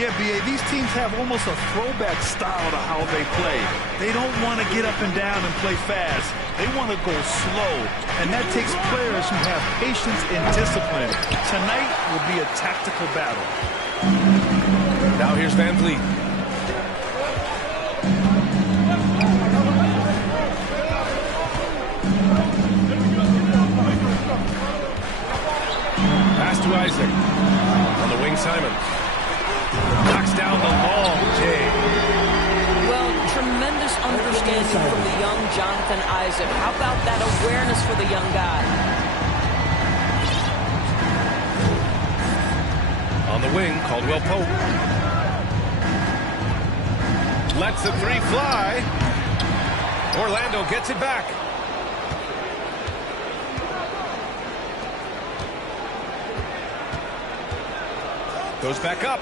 Yeah, B.A., these teams have almost a throwback style to how they play. They don't want to get up and down and play fast. They want to go slow, and that takes players who have patience and discipline. Tonight will be a tactical battle. Now here's Van Vliet. Pass to Isaac. On the wing, Simons. Knocks down the long J. Well, tremendous understanding from the young Jonathan Isaac. How about that awareness for the young guy? On the wing, Caldwell Pope. Lets the three fly. Orlando gets it back. Goes back up.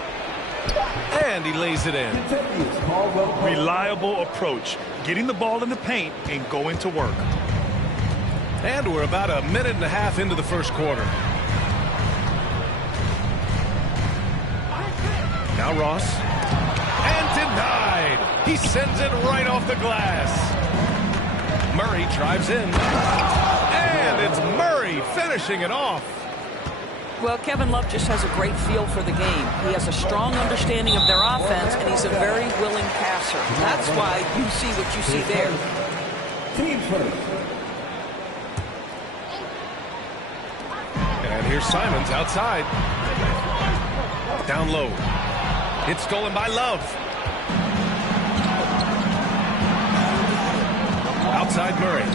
And he lays it in. Reliable approach. Getting the ball in the paint and going to work. And we're about a minute and a half into the first quarter. Now Ross. And denied. He sends it right off the glass. Murray drives in. And it's Murray finishing it off. Well, Kevin Love just has a great feel for the game. He has a strong understanding of their offense, and he's a very willing passer. That's why you see what you see there. Team first. And here's Simons outside. Down low. It's stolen by Love. Outside Murray.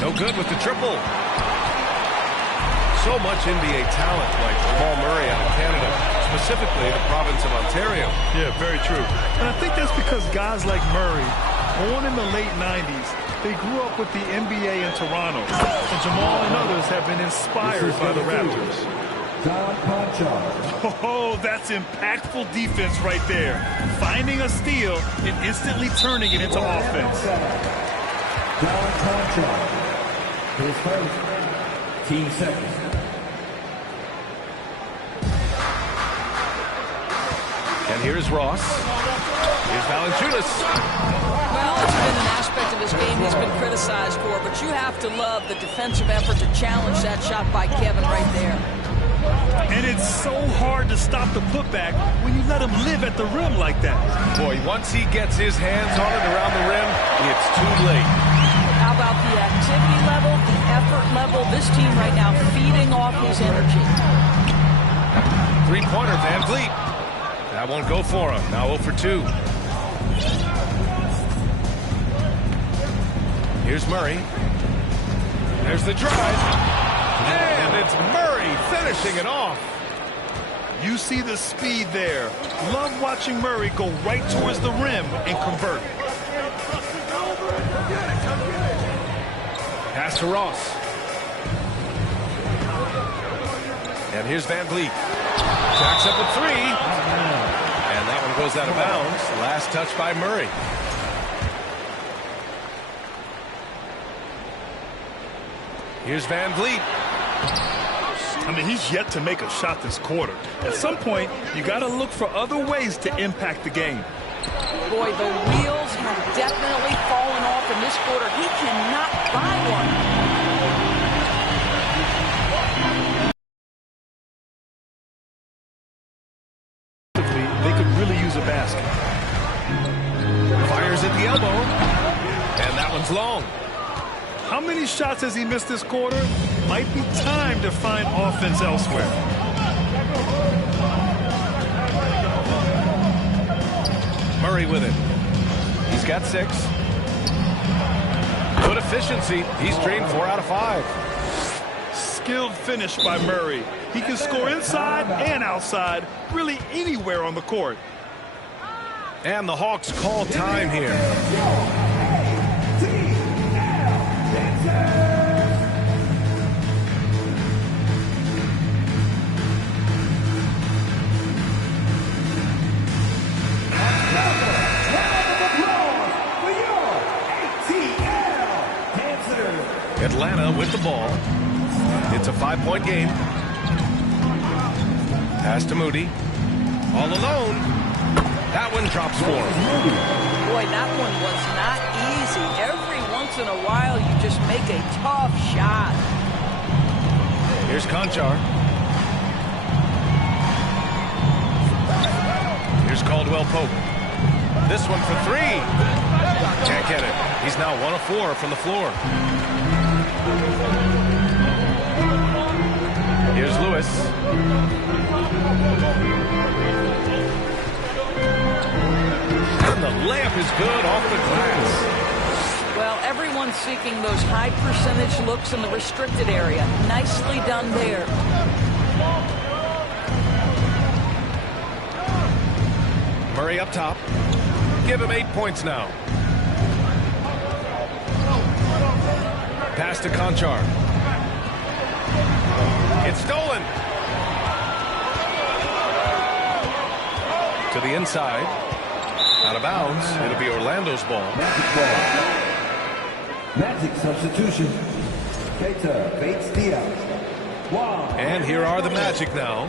No good with the triple. So much NBA talent like Jamal Murray out of Canada, specifically the province of Ontario. Yeah, very true. And I think that's because guys like Murray, born in the late 90s, they grew up with the NBA in Toronto. And Jamal and others have been inspired by the Raptors. Oh, that's impactful defense right there. Finding a steal and instantly turning it into offense. His first, team second. And here's Ross. Here's Valanciunas. Well, it's been an aspect of his game he's been criticized for, but you have to love the defensive effort to challenge that shot by Kevin right there. And it's so hard to stop the putback when you let him live at the rim like that. Boy, once he gets his hands on it around the rim, it's too late. How about the activity level, the effort level? This team right now feeding off his energy. Three-pointer, Van Vliet. That won't go for him. Now 0 for 2. Here's Murray. There's the drive. And it's Murray finishing it off. You see the speed there. Love watching Murray go right towards the rim and convert. Pass to Ross. And here's Van Vliet. Jacks up a three. And that one goes out of bounds. Last touch by Murray. Here's Van Vliet. I mean, he's yet to make a shot this quarter. At some point, you got to look for other ways to impact the game. Boy, the wheels have definitely fallen off in this quarter. He cannot buy one. They could really use a basket. Fires at the elbow. And that one's long. How many shots has he missed this quarter? Might be time to find offense elsewhere. Murray with it. He's got 6. Good efficiency. He's drained 4 out of 5. Skilled finish by Murray. He can score inside and outside, really anywhere on the court. And the Hawks call time here. Atlanta with the ball. It's a 5-point game. Pass to Moody. All alone. That one drops for him. Boy, that one was not easy. Every once in a while, you just make a tough shot. Here's Conchar. Here's Caldwell Pope. This one for three. Can't get it. He's now 1 of 4 from the floor. Here's Lewis. And the layup is good off the glass. Well, everyone's seeking those high percentage looks in the restricted area. Nicely done there. Murray up top. Give him 8 points now. Pass to Conchar. It's stolen. To the inside. Out of bounds. It'll be Orlando's ball. Magic substitution. Keita baits Diaz. Wow. And here are the Magic now.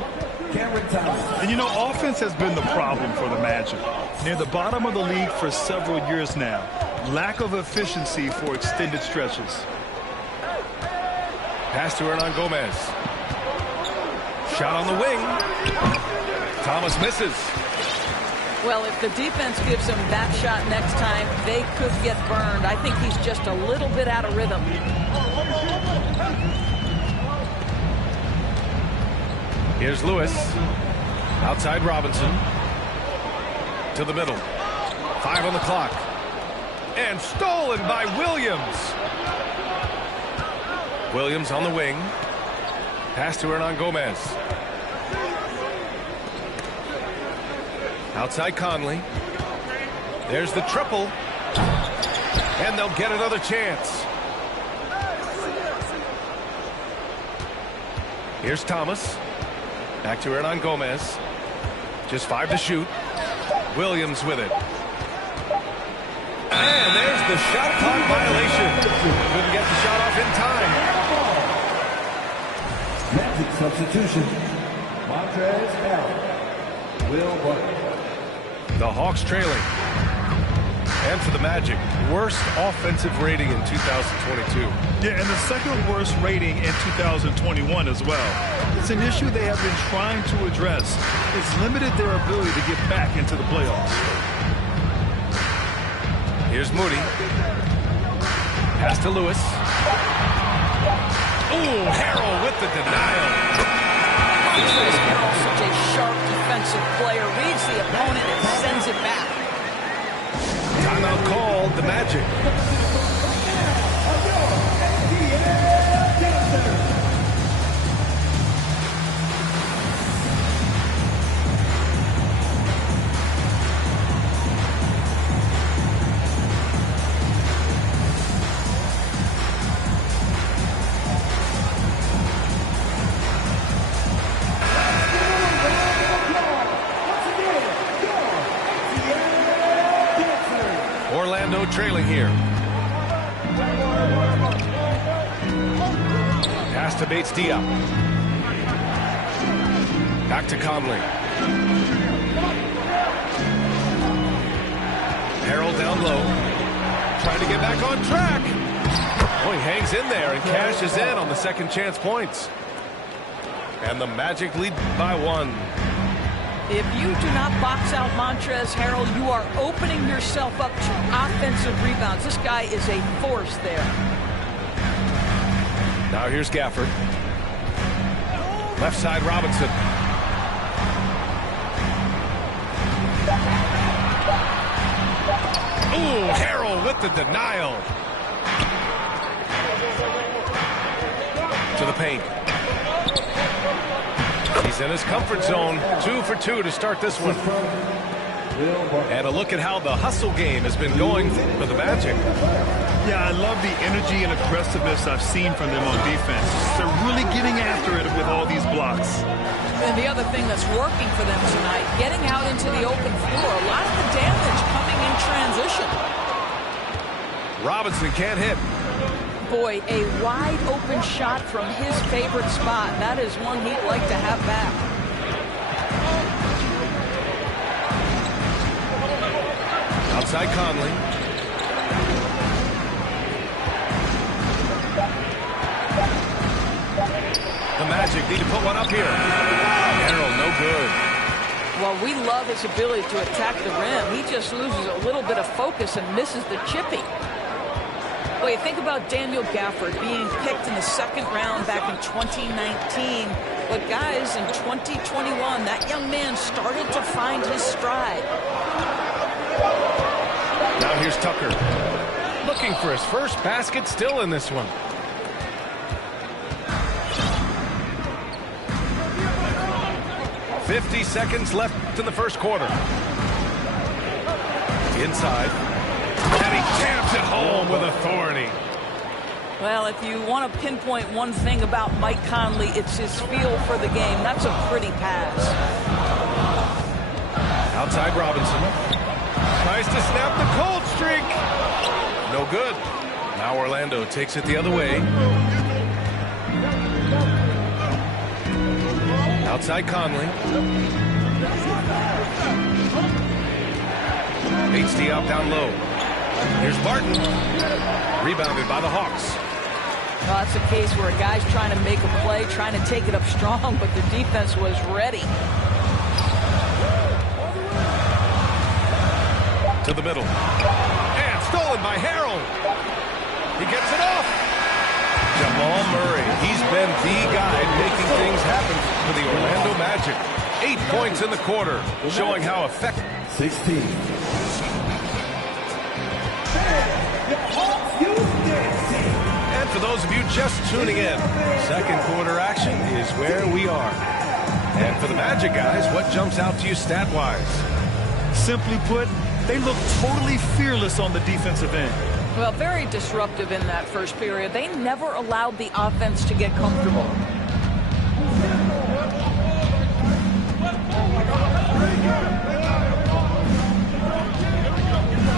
And you know, offense has been the problem for the Magic. Near the bottom of the league for several years now. Lack of efficiency for extended stretches. Pass to Hernan Gomez. Shot on the wing. Thomas misses. Well, if the defense gives him that shot next time, they could get burned. I think he's just a little bit out of rhythm. Here's Lewis. Outside Robinson. To the middle. 5 on the clock. And stolen by Williams. Williams on the wing. Pass to Hernan Gomez. Outside Conley. There's the triple. And they'll get another chance. Here's Thomas. Back to Hernan Gomez. Just 5 to shoot. Williams with it. And there's the shot clock violation. Couldn't get the shot off in time. Magic substitution. Montrezl Harrell. Will Butler. The Hawks trailing. And for the Magic, worst offensive rating in 2022. Yeah, and the second worst rating in 2021 as well. It's an issue they have been trying to address. It's limited their ability to get back into the playoffs. Here's Moody. Pass to Lewis. Ooh, Harrell with the denial. Harrell's such a sharp defensive player. Reads the opponent and sends it back. Timeout called, the Magic. Orlando trailing here. Pass to Bates Diop. Back to Conley. Harrell down low. Trying to get back on track. Oh, he hangs in there and cashes in on the second chance points. And the Magic lead by 1. If you do not box out Montrezl Harrell, you are opening yourself up to offensive rebounds. This guy is a force there. Now here's Gafford. Left side Robinson. Ooh, Harrell with the denial. To the paint. He's in his comfort zone. 2 for 2 to start this one. And a look at how the hustle game has been going for the Magic. Yeah, I love the energy and aggressiveness I've seen from them on defense. They're really getting after it with all these blocks. And the other thing that's working for them tonight, getting out into the open floor. A lot of the damage coming in transition. Robinson can't hit. Boy, a wide open shot from his favorite spot. That is one he'd like to have back. Outside Conley. The Magic need to put one up here. Harrell, no good. Well, we love his ability to attack the rim. He just loses a little bit of focus and misses the chippy. Well, you think about Daniel Gafford being picked in the second round back in 2019. But guys, in 2021, that young man started to find his stride. Now here's Tucker. Looking for his first basket, still in this one. "50 seconds left in the first quarter. Inside. And he jams it home with authority. Well, if you want to pinpoint one thing about Mike Conley, it's his feel for the game. That's a pretty pass. Outside Robinson. Tries to snap the cold streak. No good. Now Orlando takes it the other way. Outside Conley. Bates Diop down low. Here's Barton. Rebounded by the Hawks. Well, that's a case where a guy's trying to make a play, trying to take it up strong, but the defense was ready. To the middle. And stolen by Harrell. He gets it off. Jamal Murray. He's been the guy making things happen for the Orlando Magic. 8 points in the quarter, showing how effective. 16. And for those of you just tuning in, second quarter action is where we are. And for the Magic guys, what jumps out to you stat-wise? Simply put, they look totally fearless on the defensive end. Well, very disruptive in that first period. They never allowed the offense to get comfortable.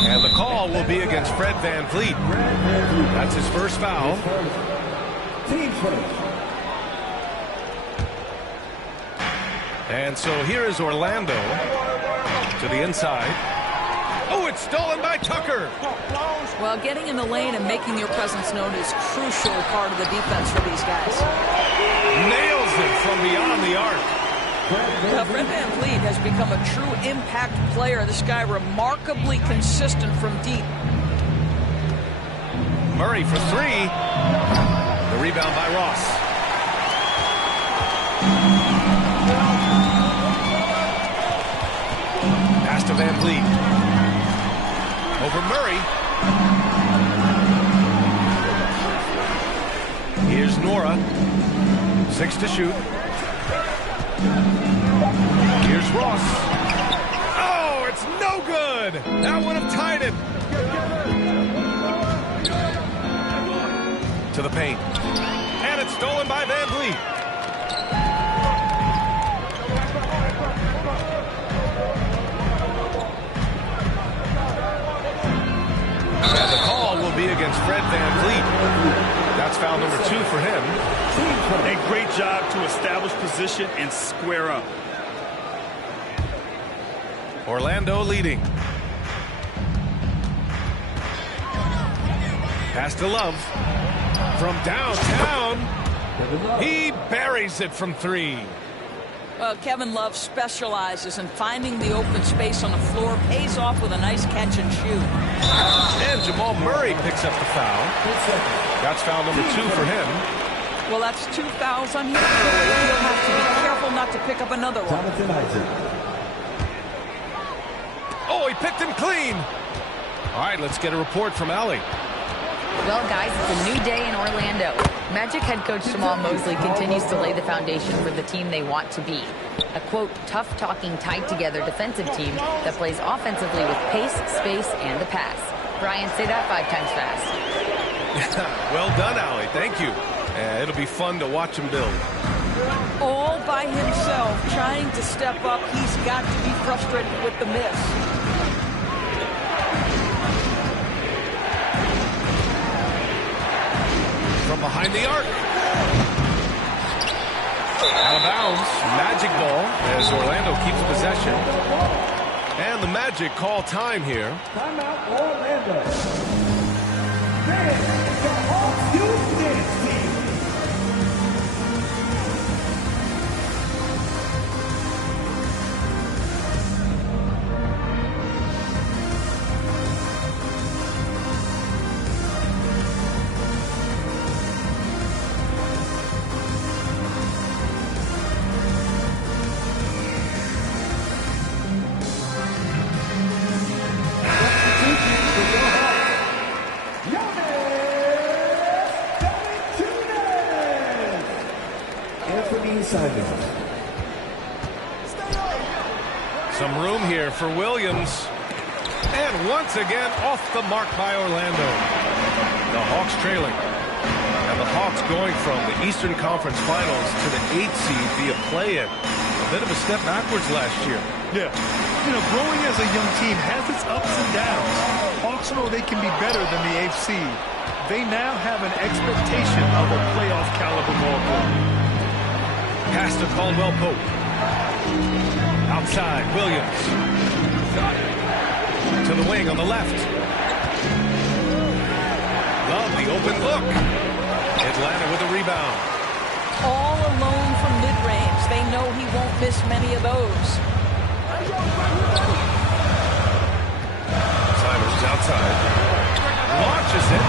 And the call will be against Fred VanVleet. That's his first foul. Team first. And so here is Orlando to the inside. Oh, it's stolen by Tucker. Well, getting in the lane and making your presence known is crucial part of the defense for these guys. Nails it from beyond the arc. Now, Fred VanVleet has become a true impact player. This guy remarkably consistent from deep. Murray for three. The rebound by Ross. Pass to VanVleet. Over Murray. Here's Nora. 6 to shoot. Here's Ross. Oh, it's no good. That would have tied it. To the paint. And it's stolen by VanVleet. And the call will be against Fred VanVleet. That's foul number 2 for him. A great job to establish position and square up. Orlando leading. Pass to Love. From downtown. He buries it from 3. Well, Kevin Love specializes in finding the open space on the floor, pays off with a nice catch and shoot. And Jamal Murray picks up the foul. That's foul number 2 for him. Well, that's 2 fouls on him early. He'll have to be careful not to pick up another one. Jonathan Isaac. Oh, he picked him clean. All right, let's get a report from Allie. Well, guys, it's a new day in Orlando. Magic head coach Jamal Mosley continues to lay the foundation for the team they want to be. A, quote, tough-talking, tied-together defensive team that plays offensively with pace, space, and the pass. Brian, say that 5 times fast. Well done, Allie. Thank you. It'll be fun to watch him build. All by himself, trying to step up. He's got to be frustrated with the miss. From behind the arc. Out of bounds. Magic ball as Orlando keeps possession. And the Magic call time here. Timeout Orlando. Then the Hawks use this team. Some room here for Williams. And once again, off the mark by Orlando. The Hawks trailing. And the Hawks going from the Eastern Conference Finals to the 8th seed via play-in. A bit of a step backwards last year. Yeah. You know, growing as a young team has its ups and downs. Hawks know they can be better than the 8th seed. They now have an expectation of a playoff caliber ball club. Pass to Caldwell Pope. Outside, Williams. To the wing on the left. Love the open look. Atlanta with a rebound. All alone from mid-range. They know he won't miss many of those. Simons outside. Launches it.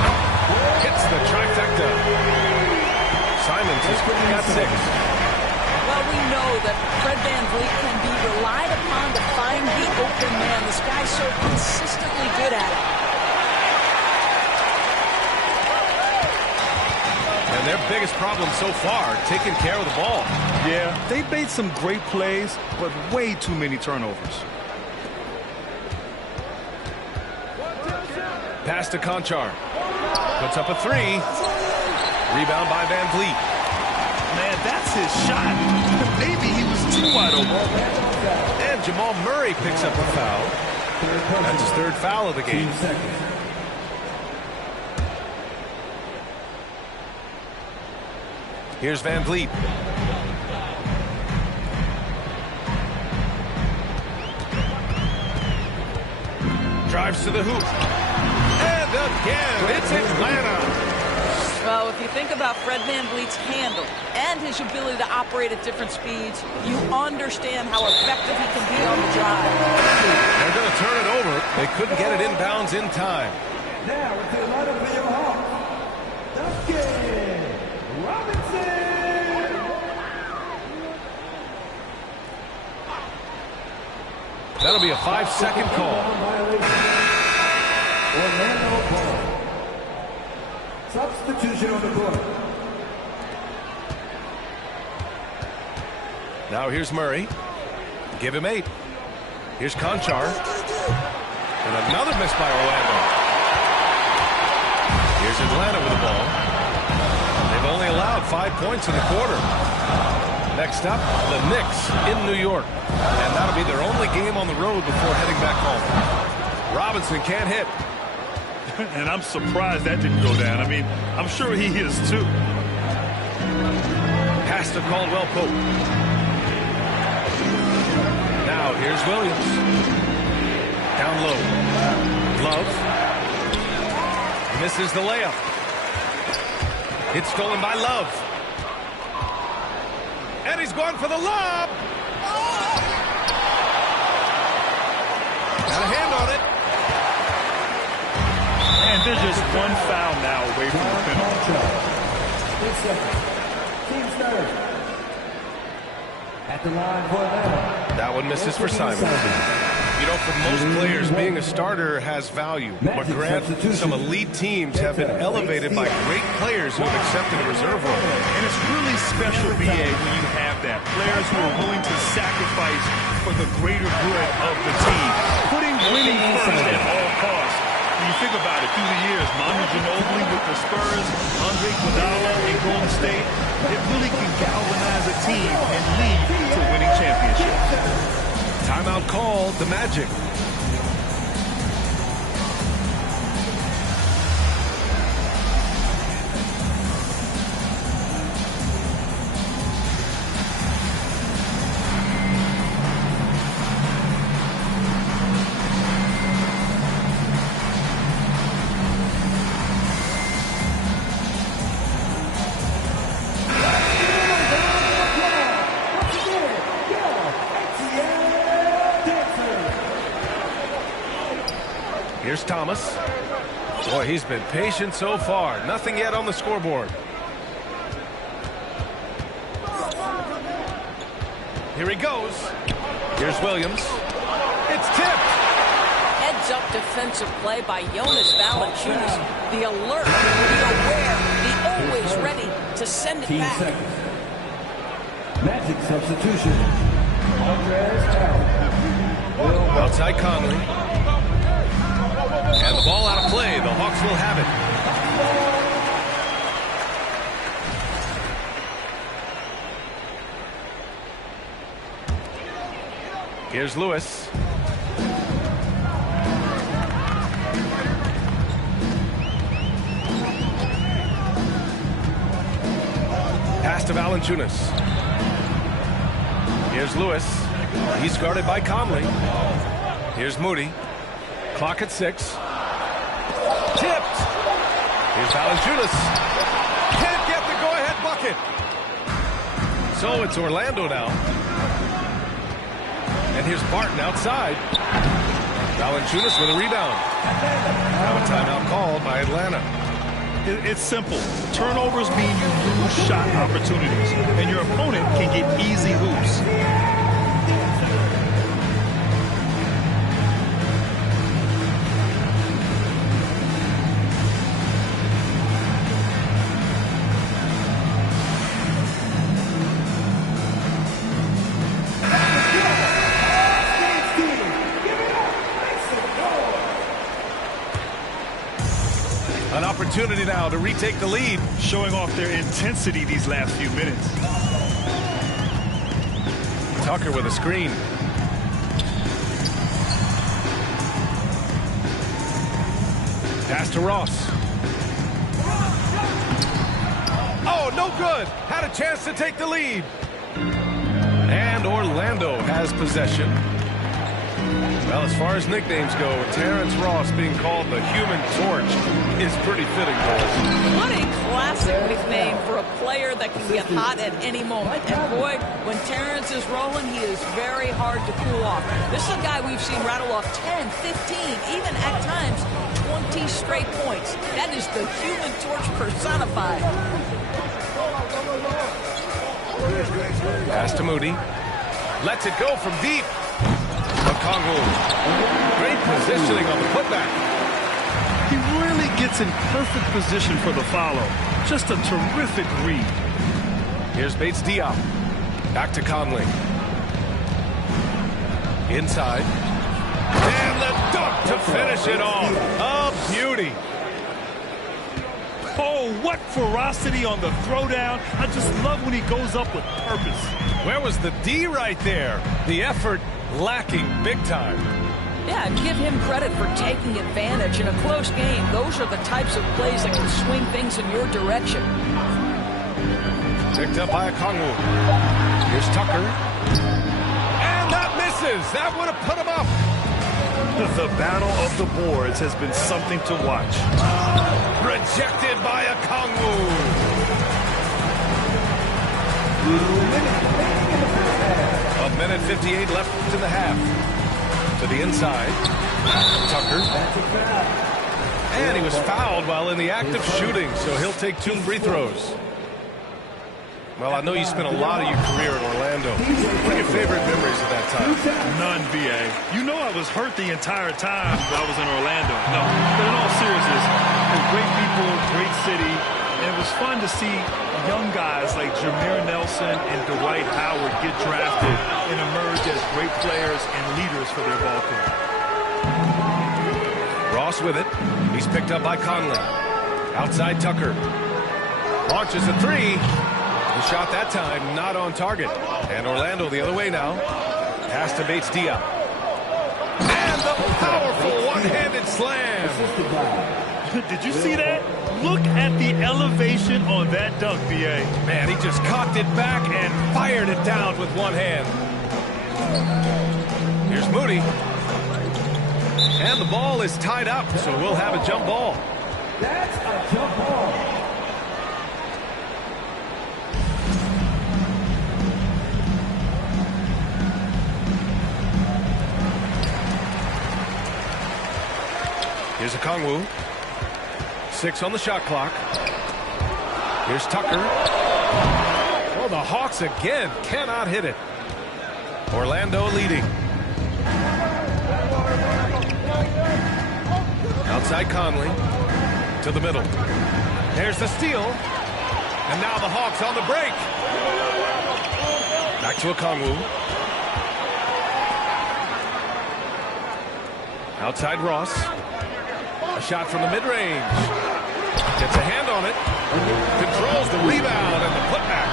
Hits the trifecta. Simons has got 6. Well, we know that Fred VanVleet can be relied upon to find the open man. This guy's so consistently good at it. And their biggest problem so far, taking care of the ball. Yeah, they made some great plays, but way too many turnovers. Pass to Conchar. Puts up a 3. Rebound by VanVleet. Man, that's his shot. Maybe he was too wide open. And Jamal Murray picks up a foul. That's his 3rd foul of the game. Here's VanVleet. Drives to the hoop. And again, it's Atlanta. Well, if you think about Fred VanVleet's handle and his ability to operate at different speeds, you understand how effective he can be on the drive. They're going to turn it over. They couldn't get it inbounds in time. Now it's the lineup for your Hawks. Duncan Robinson. That'll be a 5-second call. Orlando ball. Substitution on the court. Now here's Murray. Give him 8. Here's Conchar. And another miss by Orlando. Here's Atlanta with the ball. They've only allowed 5 points in the quarter. Next up, the Knicks in New York. And that'll be their only game on the road before heading back home. Robinson can't hit. And I'm surprised that didn't go down. I mean, I'm sure he is too. Pass to Caldwell Pope. Now here's Williams. Down low. Love. Misses the layup. It's stolen by Love. And he's going for the lob. Got a hand on it. And they're just one foul now away from the penalty. Team starter. At the line for Atlanta. That one misses for Simons. You know, for most players, being a starter has value. But Grant, some elite teams have been elevated by great players who have accepted a reserve role. And it's really special, BA, when you have that. Players who are willing to sacrifice for the greater good of the team. Putting winning first at all costs. When you think about it, through the years, Manu Ginobili with the Spurs, Andre Iguodala in Golden State, it really can galvanize a team and lead to winning championships. Timeout call, the Magic. Here's Thomas. Boy, he's been patient so far. Nothing yet on the scoreboard. Here he goes. Here's Williams. It's tipped. Heads-up defensive play by Jonas Valanciunas. The alert, the aware, the always ready to send it back. Seconds. Magic substitution. Andres out. Outside Conley. And the ball out of play. The Hawks will have it. Here's Lewis. Pass to Valanciunas. Here's Lewis. He's guarded by Conley. Here's Moody. Clock at 6. Tipped. Here's Valanciunas. Can't get the go-ahead bucket. So it's Orlando now. And here's Barton outside. Valanciunas with a rebound. Now a timeout called by Atlanta. It's simple. Turnovers mean you lose shot opportunities, and your opponent can get easy hoops. An opportunity now to retake the lead. Showing off their intensity these last few minutes. Tucker with a screen. Pass to Ross. Oh, no good. Had a chance to take the lead. And Orlando has possession. Well, as far as nicknames go, Terrence Ross being called the Human Torch is pretty fitting, boys. What a classic nickname for a player that can get hot at any moment. And boy, when Terrence is rolling, he is very hard to cool off. This is a guy we've seen rattle off 10, 15, even at times 20 straight points. That is the Human Torch personified. Pass to Moody. Lets it go from deep. Okongwu. Great positioning on the putback. He really gets in perfect position for the follow. Just a terrific read. Here's Bates Diop. Back to Conley. Inside. And the dunk to finish it off. A beauty. Oh, what ferocity on the throwdown. I just love when he goes up with purpose. Where was the D right there? The effort lacking big time. Yeah, and give him credit for taking advantage in a close game. Those are the types of plays that can swing things in your direction. Picked up by Okongwu. Here's Tucker. And that misses. That would have put him up. The battle of the boards has been something to watch. Rejected by Okongwu. A minute 58 left in the half. To the inside. Tucker. And he was fouled while in the act of shooting, so he'll take 2 free throws. Well, I know you spent a lot of your career in Orlando. What are your favorite memories of that time? None, VA. You know I was hurt the entire time I was in Orlando. No, but in all seriousness, they're great people, great city, and it was fun to see young guys like Jameer Nelson and Dwight Howard get drafted and emerge as great players and leaders for their ball club. Ross with it. He's picked up by Conley. Outside Tucker. Launches a 3. The shot that time not on target. And Orlando the other way now. Pass to Bates Diop. And the powerful one-handed slam. Did you see that? Look at the elevation on that dunk, BA. Man, he just cocked it back and fired it down with one hand. Here's Moody. And the ball is tied up, so we'll have a jump ball. That's a jump ball. Here's a Kongwu. 6 on the shot clock. Here's Tucker. Oh, the Hawks again cannot hit it. Orlando leading. Outside Conley. To the middle. There's the steal. And now the Hawks on the break. Back to a Kongwu. Outside Ross. A shot from the mid-range. Gets a hand on it. Controls the rebound and the putback.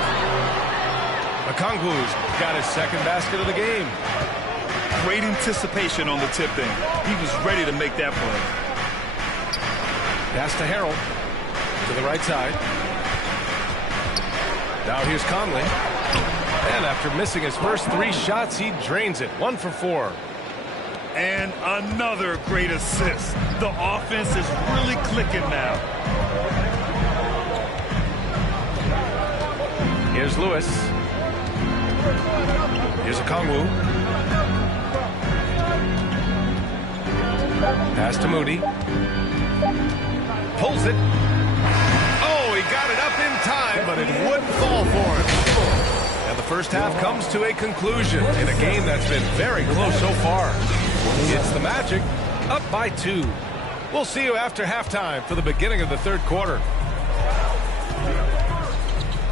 Okongwu's got his second basket of the game. Great anticipation on the tip-in. He was ready to make that play. Pass to Harrell. To the right side. Now here's Conley. And after missing his first 3 shots, he drains it. 1 for 4. And another great assist. The offense is really clicking now. Here's Lewis. Here's a Kongwu. Pass to Moody. Pulls it. Oh, he got it up in time, but it wouldn't fall for him. And the first half comes to a conclusion in a game that's been very close so far. It's the Magic up by 2. We'll see you after halftime for the beginning of the third quarter.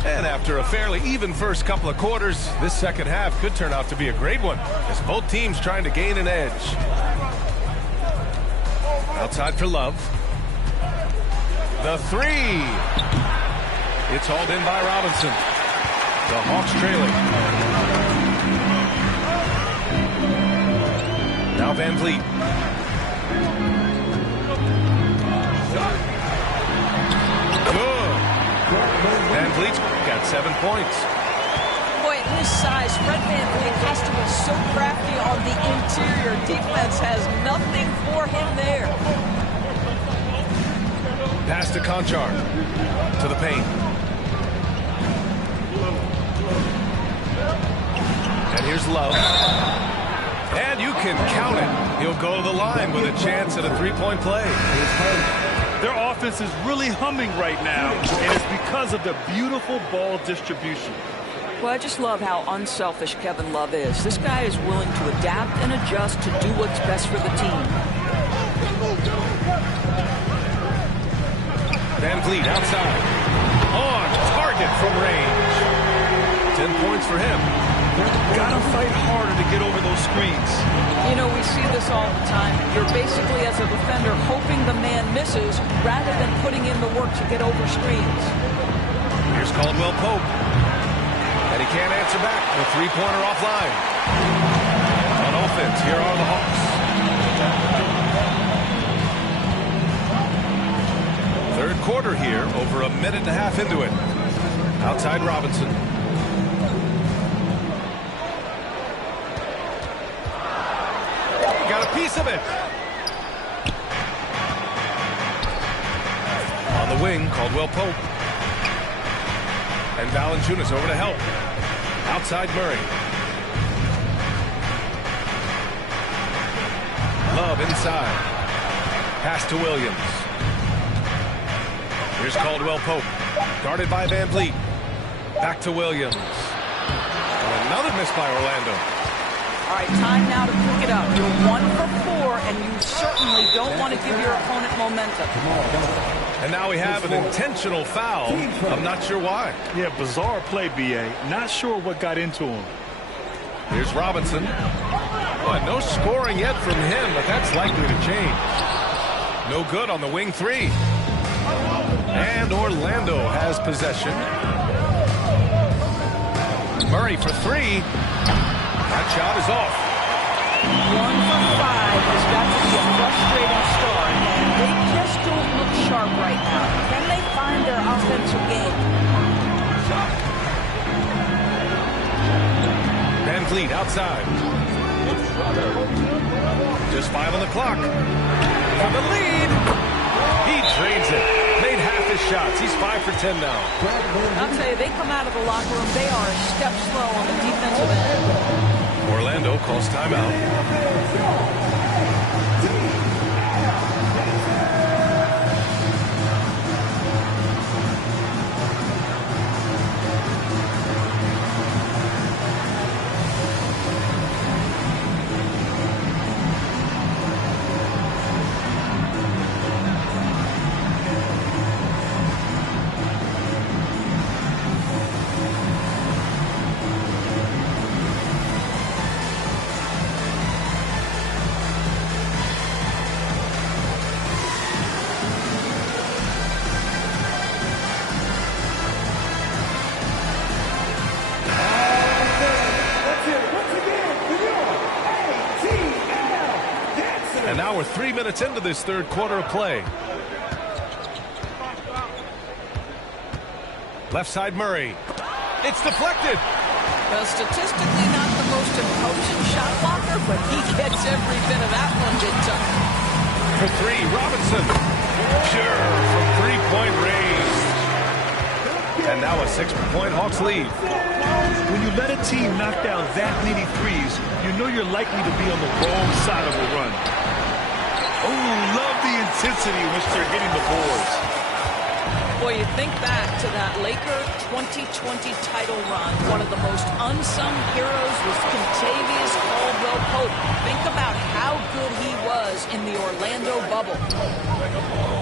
And after a fairly even first couple of quarters, this second half could turn out to be a great one as both teams trying to gain an edge. Outside for Love. The 3. It's hauled in by Robinson. The Hawks trailing. Now Van Vliet. Good. Van Vliet's got 7 points. Boy, at his size, Fred Van Vliet has to be so crafty on the interior. Defense has nothing for him there. Pass to Conchar. To the paint. And here's Love. And you can count it. He'll go to the line with a chance at a 3-point play. Their offense is really humming right now, and it's because of the beautiful ball distribution. Well, I just love how unselfish Kevin Love is. This guy is willing to adapt and adjust to do what's best for the team. Van Vliet outside. On target from range. 10 points for him. Gotta fight harder to get over those screens. You know, we see this all the time. You're basically, as a defender, hoping the man misses rather than putting in the work to get over screens. Here's Caldwell Pope. And he can't answer back. A 3-pointer offline. On offense, here are the Hawks. Third quarter here, over a minute and a half into it. Outside Robinson. Got a piece of it. On the wing, Caldwell Pope. And Valanciunas over to help. Outside Murray. Love inside. Pass to Williams. Here's Caldwell Pope. Guarded by Van Vliet. Back to Williams. And another miss by Orlando. All right, time now to pick it up. You're 1 for 4, and you certainly don't want to give your opponent momentum. And now we have an intentional foul. I'm not sure why. Yeah, bizarre play, B.A. Not sure what got into him. Here's Robinson. Well, no scoring yet from him, but that's likely to change. No good on the wing 3. And Orlando has possession. Murray for 3. That shot is off. 1 for 5 has got to be a frustrating start, and they just don't look sharp right now. Can they find their offensive game? Van Vliet outside. Just 5 on the clock. For the lead. He drains it. Made half his shots. He's 5 for 10 now. I'll tell you, they come out of the locker room, they are a step slow on the defensive end. Orlando calls timeout. And now we're 3 minutes into this third quarter of play. Left side Murray. It's deflected. Well, statistically not the most imposing shot blocker, but he gets every bit of that one, did Tucker. For three, Robinson. Sure, from three-point range. And now a 6-point Hawks lead. When you let a team knock down that many threes, you know you're likely to be on the wrong side of a run. Oh, love the intensity in which they're hitting the boards. Boy, you think back to that Laker 2020 title run. One of the most unsung heroes was Kentavious Caldwell-Pope. Think about how good he was in the Orlando bubble.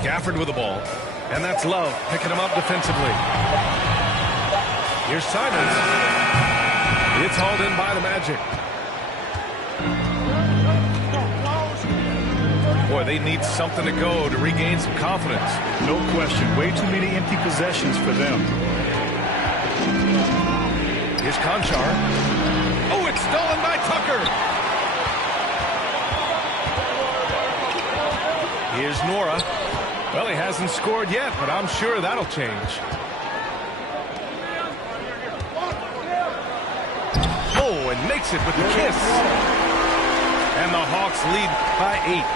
Gafford with the ball. And that's Love picking him up defensively. Here's Simons. It's hauled in by the Magic. Boy, they need something to go to regain some confidence. No question. Way too many empty possessions for them. Here's Conchar. Oh, it's stolen by Tucker. Here's Nora. Well, he hasn't scored yet, but I'm sure that'll change. Oh, and makes it with the kiss. And the Hawks lead by 8.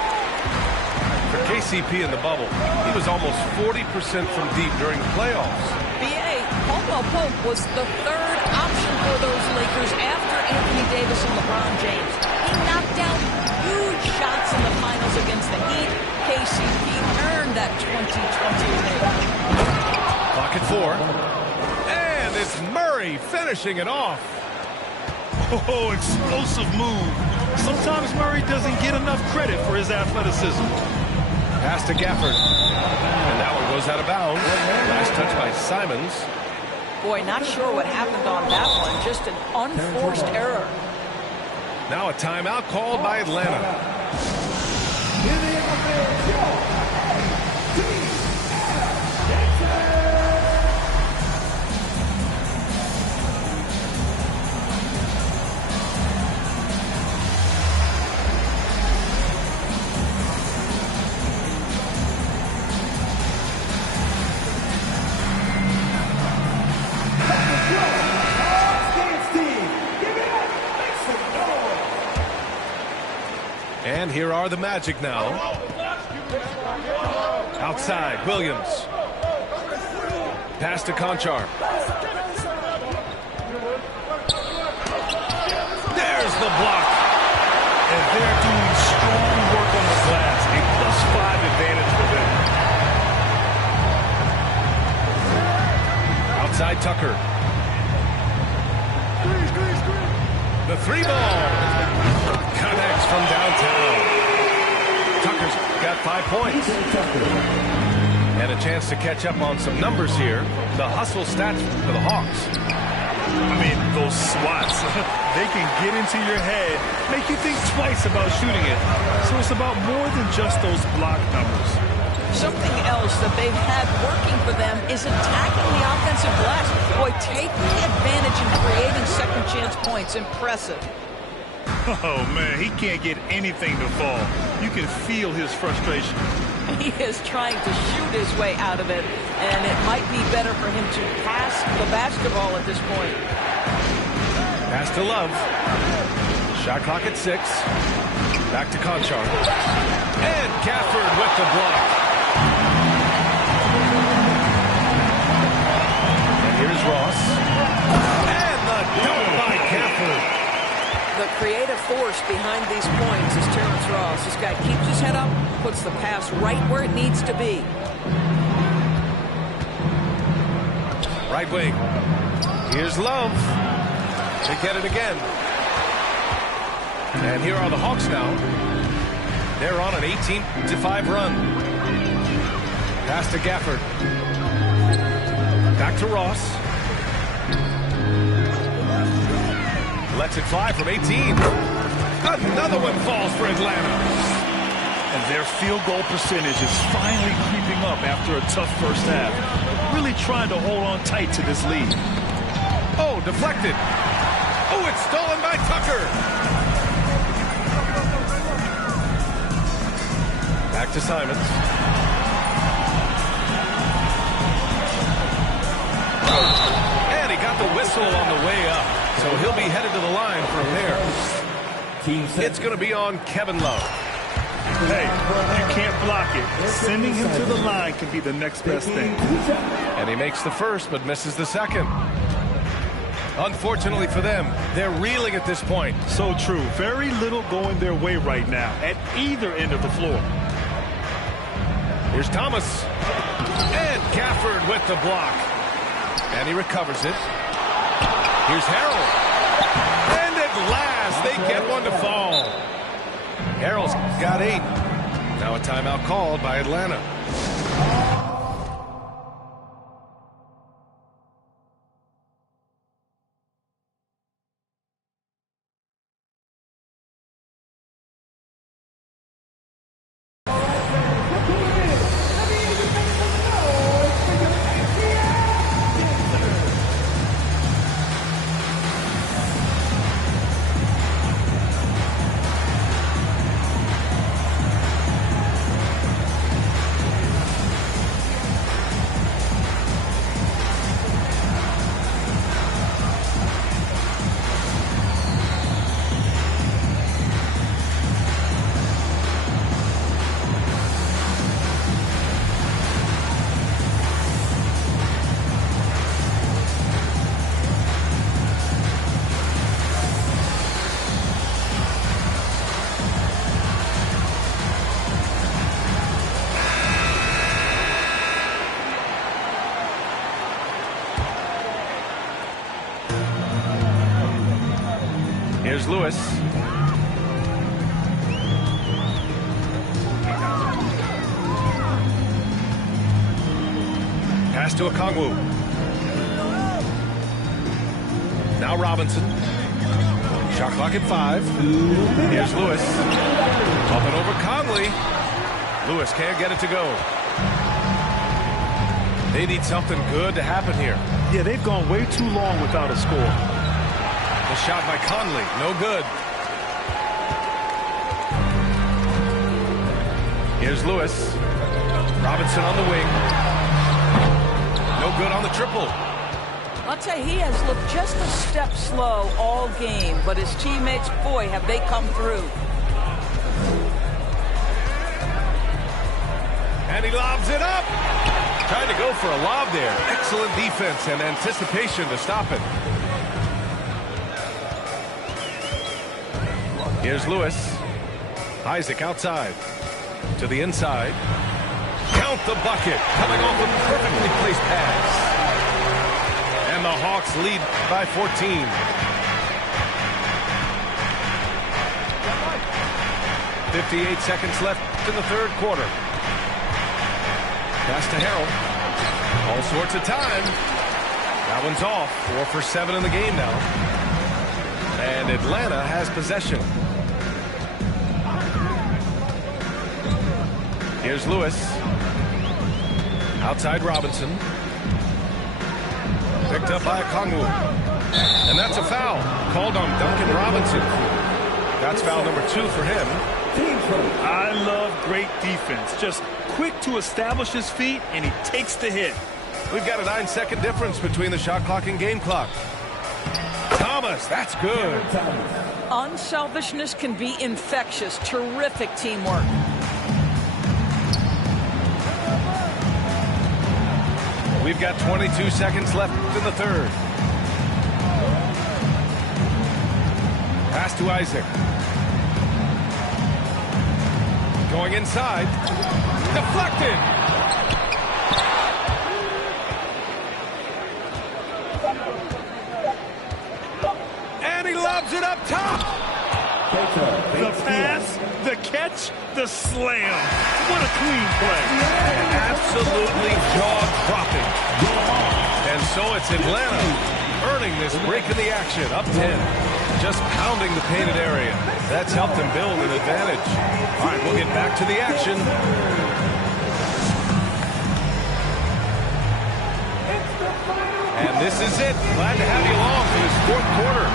For KCP in the bubble, he was almost 40% from deep during the playoffs. B.A. Caldwell-Pope was the third option for those Lakers after Anthony Davis and LeBron James. He knocked down huge shots in the finals against the Heat. KCP earned that 2020 ring. Clock at 4. And it's Murray finishing it off. Oh, explosive move. Sometimes Murray doesn't get enough credit for his athleticism. Pass to Gafford. And that one goes out of bounds. Last touch by Simons. Boy, not sure what happened on that one. Just an unforced error. Now a timeout called by Atlanta. And here are the Magic now. Outside, Williams. Pass to Conchar. There's the block. And they're doing strong work on the glass. A +5 advantage for them. Outside Tucker. The three ball. Connects from downtown. Tucker's got 5 points. And a chance to catch up on some numbers here. The hustle stats for the Hawks. I mean, those swats, they can get into your head, make you think twice about shooting it. So it's about more than just those block numbers. Something else that they've had working for them is attacking the offensive glass. Boy, taking advantage and creating second chance points. Impressive. Oh, man, he can't get anything to fall. You can feel his frustration. He is trying to shoot his way out of it, and it might be better for him to pass the basketball at this point. Pass to Love. Shot clock at 6. Back to Conchar. And Gafford with the block. And here's Ross. And the dunk by Gafford. The creative force behind these points is Terrence Ross. This guy keeps his head up, puts the pass right where it needs to be. Right wing. Here's Love. They get it again. And here are the Hawks now. They're on an 18-5 run. Pass to Gafford. Back to Ross. Lets it fly from 18. Another one falls for Atlanta. And their field goal percentage is finally creeping up after a tough first half. Really trying to hold on tight to this lead. Oh, deflected. Oh, it's stolen by Tucker. to Simons. And he got the whistle on the way up. So he'll be headed to the line for a pair. It's going to be on Kevin Love. Hey, you can't block it. Sending him to the line can be the next best thing. And he makes the first, but misses the second. Unfortunately for them, they're reeling at this point. So true. Very little going their way right now at either end of the floor. Here's Thomas. And Gafford with the block. And he recovers it. Here's Harrell. And at last, they get one to fall. Harrell's got 8. Now a timeout called by Atlanta. Here's Lewis. Pass to Okongwu. Now Robinson. Shot clock at 5. Here's Lewis. Up and over Conley. Lewis can't get it to go. They need something good to happen here. Yeah, they've gone way too long without a score. The shot by Conley, no good. Here's Lewis. Robinson on the wing. No good on the triple. I'll tell you, he has looked just a step slow all game, but his teammates, boy, have they come through. And he lobs it up. Trying to go for a lob there. Excellent defense and anticipation to stop it. Here's Lewis. Isaac outside. To the inside. Count the bucket. Coming off a perfectly placed pass. And the Hawks lead by 14. 58 seconds left in the third quarter. Pass to Harrell. All sorts of time. That one's off. 4 for 7 in the game now. And Atlanta has possession. Here's Lewis. Outside Robinson. Picked up by Okongwu. And that's a foul. Called on Duncan Robinson. That's foul number 2 for him. I love great defense. Just quick to establish his feet, and he takes the hit. We've got a 9-second difference between the shot clock and game clock. Thomas, that's good. Unselfishness can be infectious. Terrific teamwork. We've got 22 seconds left in the third. Pass to Isaac. Going inside. Deflected. And he lobs it up top. The pass, the catch, the slam. What a clean play. Absolutely jaw-dropping. And so it's Atlanta earning this break in the action. Up 10. Just pounding the painted area. That's helped them build an advantage. All right, we'll get back to the action. And this is it. Glad to have you along for this fourth quarter.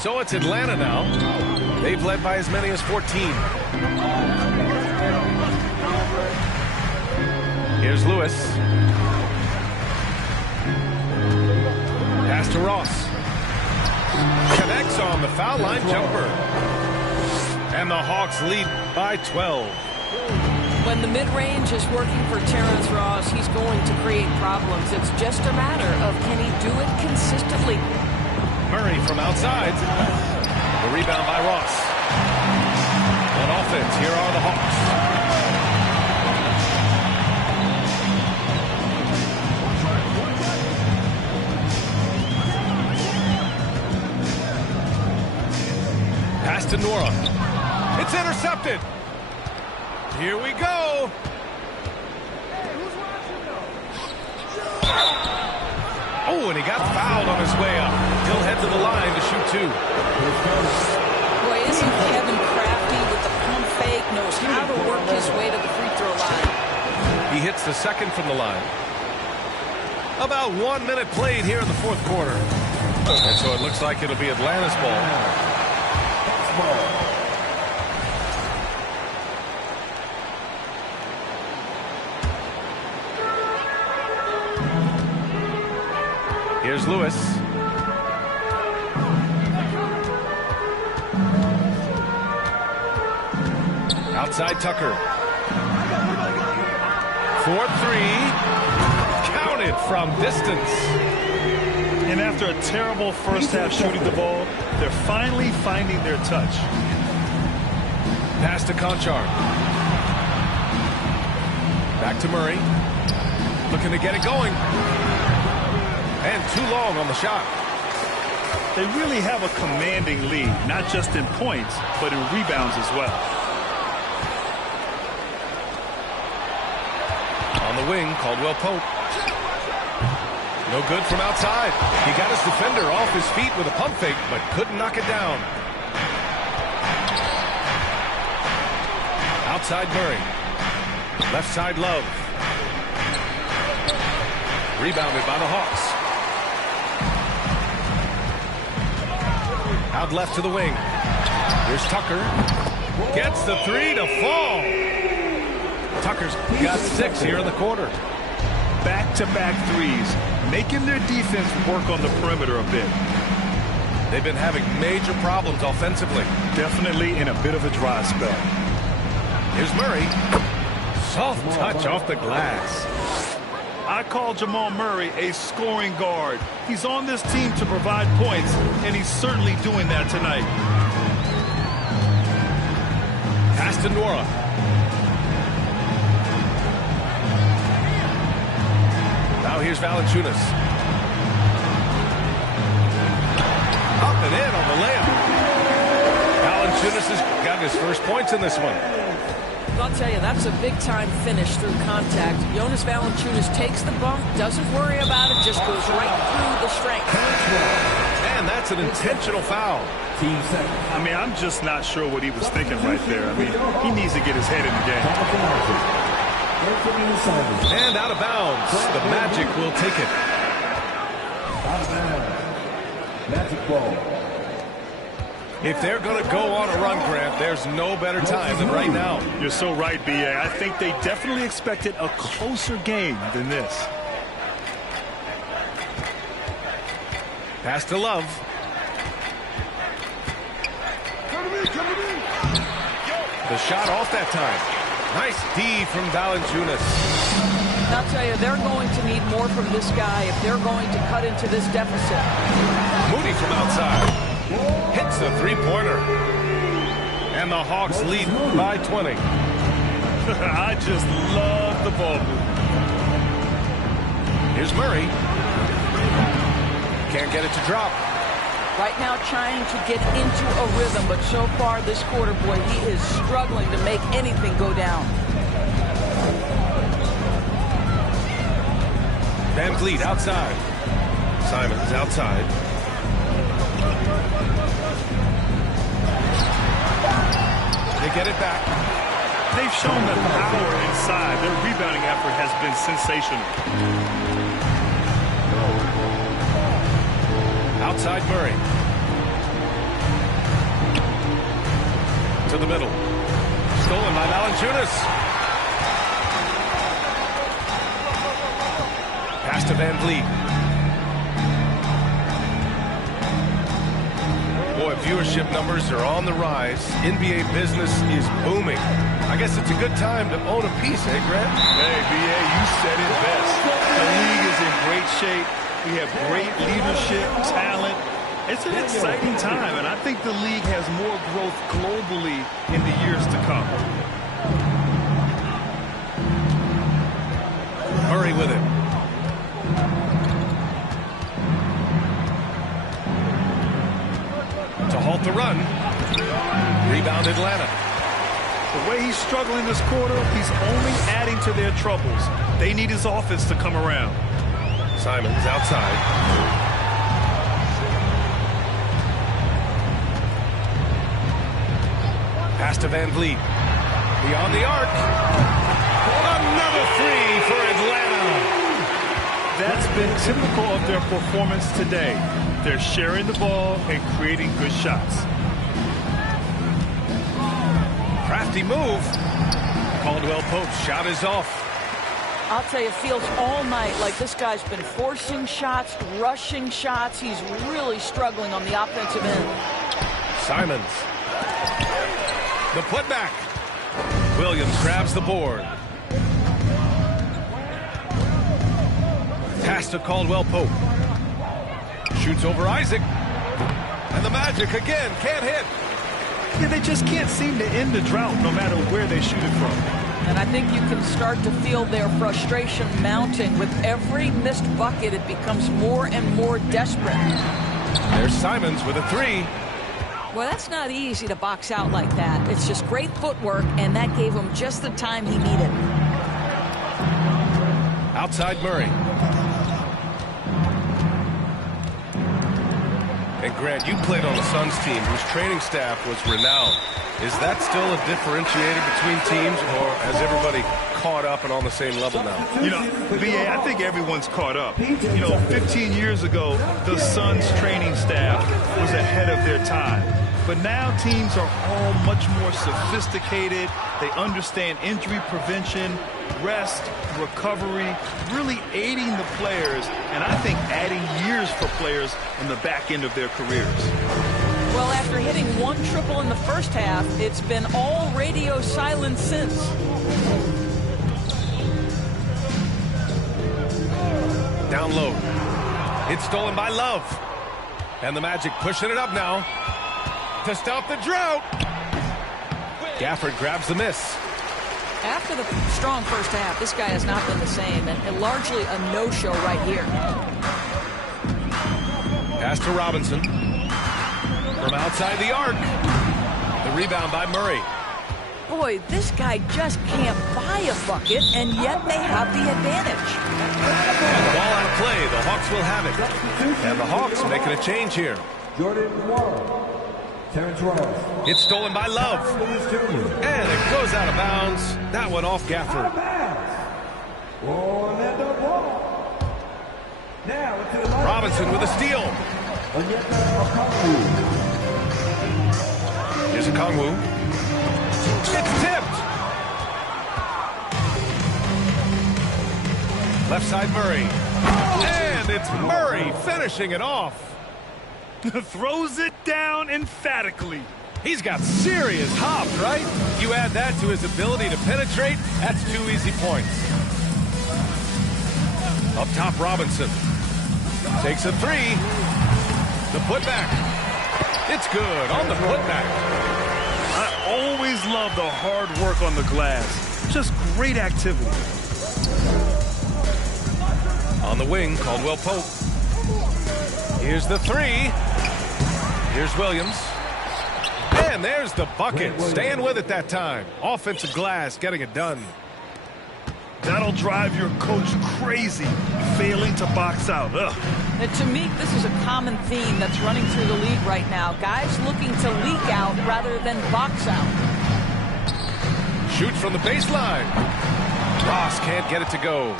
So it's Atlanta now. They've led by as many as 14. Here's Lewis. Pass to Ross. Connects on the foul line jumper. And the Hawks lead by 12. When the mid-range is working for Terrence Ross, he's going to create problems. It's just a matter of can he do it consistently. Murray from outside. The rebound by Ross. On offense, here are the Hawks. Pass to Nora. It's intercepted. Here we go. Oh, and he got fouled on his way up. He'll head to the line to shoot two. Boy, isn't Kevin crafty with the pump fake, knows how to work his way to the free throw line. He hits the second from the line. About 1 minute played here in the fourth quarter. And so it looks like it'll be Atlanta's ball. Here's Lewis. Outside Tucker. 4-3. Counted from distance. And after a terrible first half shooting the ball, they're finally finding their touch. Pass to Conchar. Back to Murray. Looking to get it going. And too long on the shot. They really have a commanding lead, not just in points, but in rebounds as well. On the wing, Caldwell Pope. No good from outside. He got his defender off his feet with a pump fake, but couldn't knock it down. Outside Murray. Left side Love. Rebounded by the Hawks. Out left to the wing. Here's Tucker. Gets the three to fall. Tucker's got 6 here in the quarter. Back-to-back threes, making their defense work on the perimeter a bit. They've been having major problems offensively. Definitely in a bit of a dry spell. Here's Murray. Soft touch off the glass. I call Jamal Murray a scoring guard. He's on this team to provide points, and he's certainly doing that tonight. Pass to Nora. Now here's Valanciunas. Up and in on the layup. Valanciunas has got his first points in this one. I'll tell you, that's a big-time finish through contact. Jonas Valanciunas takes the bump, doesn't worry about it, just goes right through the strength. And that's an intentional foul. I mean, I'm just not sure what he was thinking right there. I mean, he needs to get his head in the game. And out of bounds. The Magic will take it. Out of bounds. Magic ball. If they're going to go on a run, Grant, there's no better time than right now. You're so right, B.A. I think they definitely expected a closer game than this. Pass to Love. The shot off that time. Nice D from Valanciunas. I'll tell you, they're going to need more from this guy if they're going to cut into this deficit. Moody from outside. Hits the three-pointer. And the Hawks lead by 20. I just love the ball movement. Here's Murray. Can't get it to drop. Right now trying to get into a rhythm, but so far this quarter, boy, he is struggling to make anything go down. Van Vliet outside. Simons outside. They get it back. They've shown the power inside. Their rebounding effort has been sensational. Outside Murray. to the middle. Stolen by Valanciunas. Pass to Van Vliet. Boy, viewership numbers are on the rise. NBA business is booming. I guess it's a good time to own a piece, eh, Grant? Hey, B.A., you said it best. The league is in great shape. We have great leadership, talent. It's an exciting time, and I think the league has more growth globally in the years to come. Murray with it. To halt the run. Rebound Atlanta. The way he's struggling this quarter, he's only adding to their troubles. They need his offense to come around. Simons outside. Pass to Van Vliet. Beyond the arc. Another three for Atlanta. That's been typical of their performance today. They're sharing the ball and creating good shots. Crafty move. Caldwell Pope's shot is off. I'll tell you, it feels all night like this guy's been forcing shots, rushing shots. He's really struggling on the offensive end. Simons. The putback. Williams grabs the board. Pass to Caldwell Pope. Shoots over Isaac. And the Magic again can't hit. Yeah, they just can't seem to end the drought no matter where they shoot it from. And I think you can start to feel their frustration mounting. With every missed bucket, it becomes more and more desperate. There's Simons with a three. Well, that's not easy to box out like that. It's just great footwork, and that gave him just the time he needed. Outside Murray. And Grant, you played on the Suns team whose training staff was renowned. Is that still a differentiator between teams, or has everybody caught up and on the same level now? You know, B.A., I think everyone's caught up. You know, 15 years ago, the Suns training staff was ahead of their time. But now teams are all much more sophisticated. They understand injury prevention, rest, recovery, really aiding the players, and I think adding years for players on the back end of their careers. Well, after hitting one triple in the first half, it's been all radio silence since. Down low. It's stolen by Love. And the Magic pushing it up now to stop the drought. Gafford grabs the miss. After the strong first half, this guy has not been the same, and largely a no-show right here. Pass to Robinson. From outside the arc. The rebound by Murray. Boy, this guy just can't buy a bucket, and yet they have the advantage. And the ball out of play. The Hawks will have it. And the Hawks making a change here. Jordan Wall. Terrence Ross. It's stolen by Love. And it goes out of bounds. That one off Gafford. Orlando Ball. Now into the line. Robinson with a steal. Here's a Kongwu. It's tipped. Left side Murray. And it's Murray finishing it off. Throws it down emphatically. He's got serious hop, right? You add that to his ability to penetrate, that's 2 easy points. Up top, Robinson. Takes a three. The putback. It's good on the putback. I always love the hard work on the glass. Just great activity. On the wing, Caldwell Pope. Here's the three. Here's Williams. And there's the bucket. Staying with it that time. Offensive glass, getting it done. That'll drive your coach crazy, failing to box out. Ugh. And to me, this is a common theme that's running through the league right now. Guys looking to leak out rather than box out. Shoots from the baseline. Ross can't get it to go.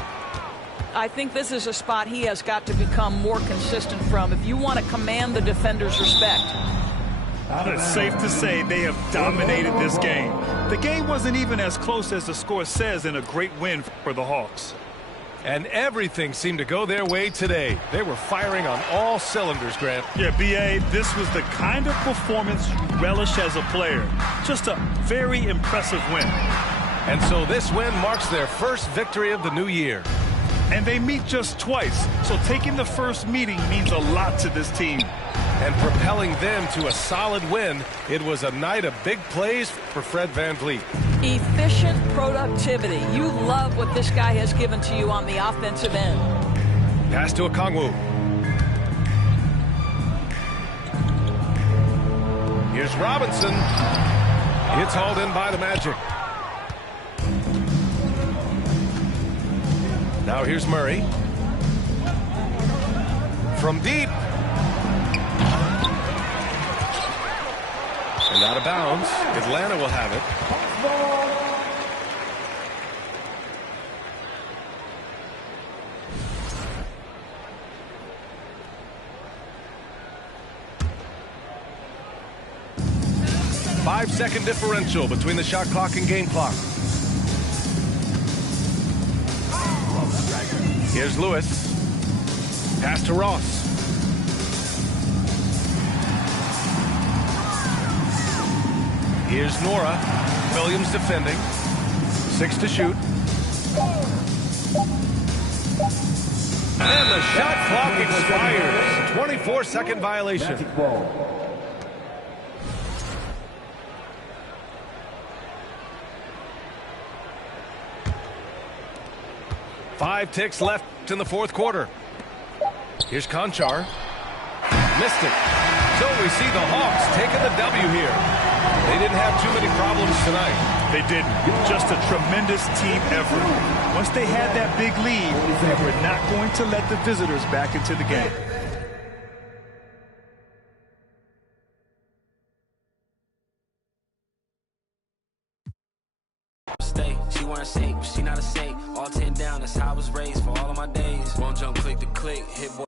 I think this is a spot he has got to become more consistent from if you want to command the defender's respect. It's safe to say they have dominated this game. The game wasn't even as close as the score says in a great win for the Hawks. And everything seemed to go their way today. They were firing on all cylinders, Grant. Yeah, B.A., this was the kind of performance you relish as a player. Just a very impressive win. And so this win marks their first victory of the new year. And they meet just twice, so taking the first meeting means a lot to this team. And propelling them to a solid win, it was a night of big plays for Fred VanVleet. Efficient productivity. You love what this guy has given to you on the offensive end. Pass to Okongwu. Here's Robinson. It's hauled in by the Magic. Now here's Murray. From deep. And out of bounds. Atlanta will have it. Five-second differential between the shot clock and game clock. Here's Lewis. Pass to Ross. Here's Nora. Williams defending. 6 to shoot. And the shot clock expires. 24-second violation. 5 ticks left in the fourth quarter. Here's Conchar. Missed it. So we see the Hawks taking the W here. They didn't have too many problems tonight. They didn't. Just a tremendous team effort. Once they had that big lead, they were not going to let the visitors back into the game. She wanna say, she not a saint. All 10 down, that's how I was raised for all of my days. Won't jump, click to click, hit boy.